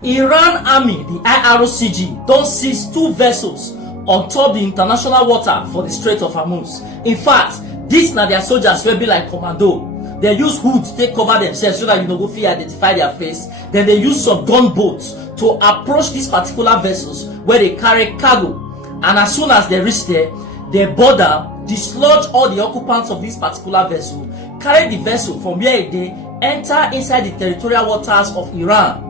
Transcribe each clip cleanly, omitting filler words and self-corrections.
Iran Army, the IRCG, don seize 2 vessels on top the international water for the Strait of Homuz. In fact, dis na their soldiers wey be like commando. They use hoods take cover themselves so that you no go fit identify their face. Then they use some gunboats to approach these particular vessels where they carry cargo. And as soon as they reach there, they border, dislodge all the occupants of this particular vessel, carry the vessel from where they enter inside the territorial waters of Iran.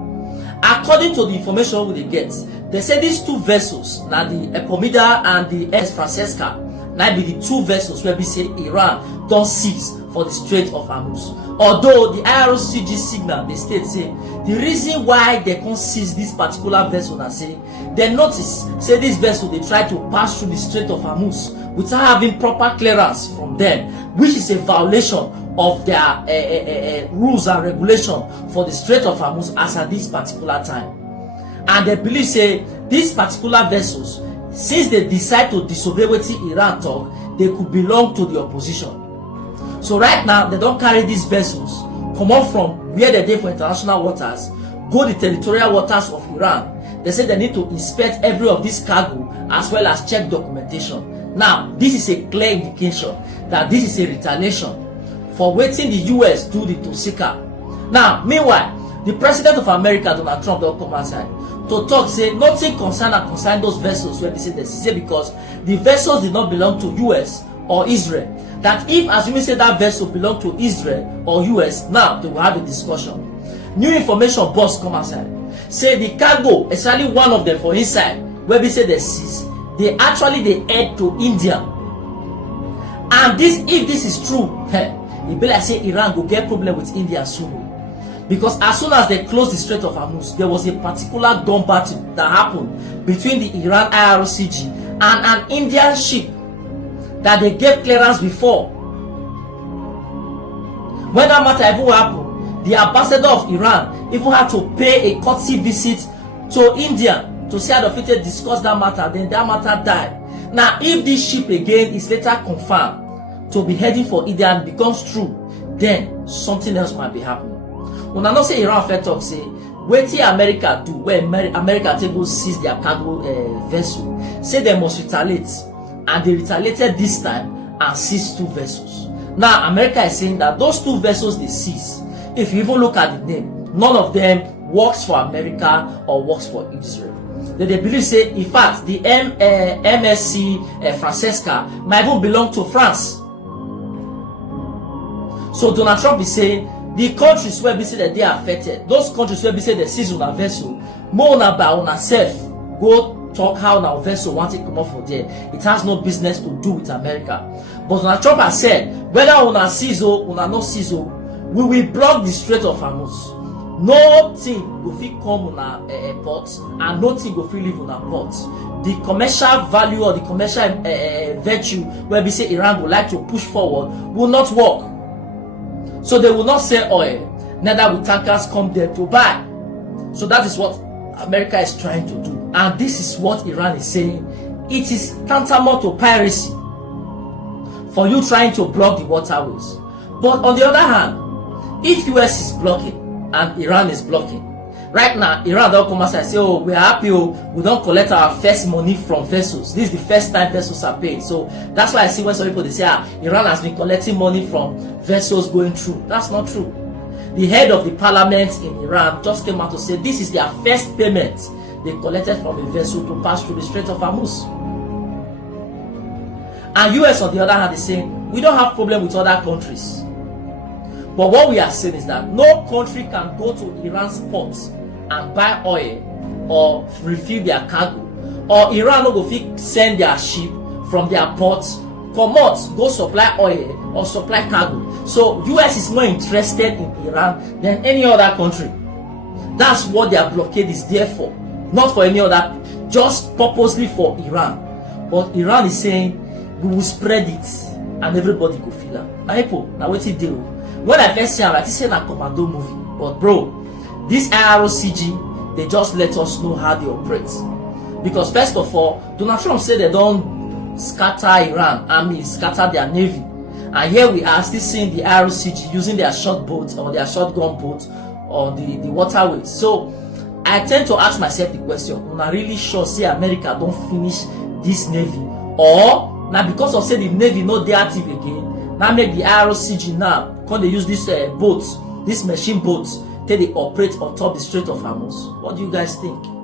According to the information we get, they say these 2 vessels, na the Epomida and the S Francesca, na be the 2 vessels where we say Iran don seize for the Strait of Homuz. Although the IRCG signal, the state say the reason why they can seize this particular vessel na say they notice say this vessel they try to pass through the Strait of Homuz without having proper clearance from them, which is a violation of their rules and regulation for the Strait of Homuz as at this particular time. And they believe say these particular vessels, since they decide to disobey wetin Iran talk, they could belong to the opposition. So right now they don carry these vessels comot from where they dey for international waters, go the territorial waters of Iran. They say they need to inspect every of this cargo as well as check documentation. Now this is a clear indication that this is a retaliation for wetin the US do the Tosika. Now meanwhile, the president of America, Donald Trump, don come outside to talk say nothing concern those vessels wey be say they say because the vessels did not belong to US or Israel. That if assuming say that vessel belong to Israel or US, now they will have a discussion. New information burst come outside say the cargo, especially one of them for inside where we say they seize, they head to India. And this, if this is true, it be like say Iran go get problem with India soon. Because as soon as they closed the Strait of Homuz, there was a particular gun battle that happened between the Iran IRCG and an Indian ship that they gave clearance before. When that matter even happened, the ambassador of Iran even had to pay a courtesy visit to India to see how the fit discuss that matter. Then that matter died. Now, if this ship again is later confirmed to be heading for India and becomes true, then something else might be happening. When I know say Iran first talk say wetin America do when America take go seize their cargo vessel, say they must retaliate, and they retaliated this time and seized 2 vessels. Now America is saying that those 2 vessels they seize, if you even look at the name, none of them works for America or works for Israel. They believe say in fact the MSC Francesca might even belong to France. So Donald Trump is saying the countries where we say that they are affected, those countries where we say they seize on a vessel, more una by una self go talk how now vessel want to come off for there. It has no business to do with America. But Donald Trump has said whether una seize or una no seize, we will block the Strait of Homuz. Nothing go fit come on a port and nothing go fit leave on a port. The commercial value or the commercial virtue where we say Iran would like to push forward will not work. So they will not sell oil, neither will tankers come there to buy. So that is what America is trying to do. And this is what Iran is saying. It is tantamount to piracy for you trying to block the waterways. But on the other hand, if US is blocking and Iran is blocking, right now Iran don't come outside and say, oh, we are happy, we don't collect our first money from vessels. This is the first time vessels are paid. So that's why I see when some people they say Iran has been collecting money from vessels going through. That's not true. The head of the parliament in Iran just came out to say this is their first payment they collected from a vessel to pass through the Strait of Homuz. And US on the other hand is saying we don't have problem with other countries. But what we are saying is that no country can go to Iran's ports and buy oil or refill their cargo, or Iran no go fit send their ship from their ports, come out, go supply oil or supply cargo. So US is more interested in Iran than any other country. That's what their blockade is there for, not for any other, just purposely for Iran. But Iran is saying we will spread it and everybody go feel it. Now people, now what it do? When I first see it, I say a commando movie. But bro, this IRCG, they just let us know how they operate. Because first of all, Donald Trump said they don't scatter Iran army, scatter their navy. And here we are still seeing the IRCG using their short boats or their shotgun boats on the waterways. So I tend to ask myself the question, una really sure say America don finish this navy, or na because of say the navy no dey active again, na make the IRCG now come dey use this boats, this machine boats, take dey operate on top the Strait of Homuz? What do you guys think?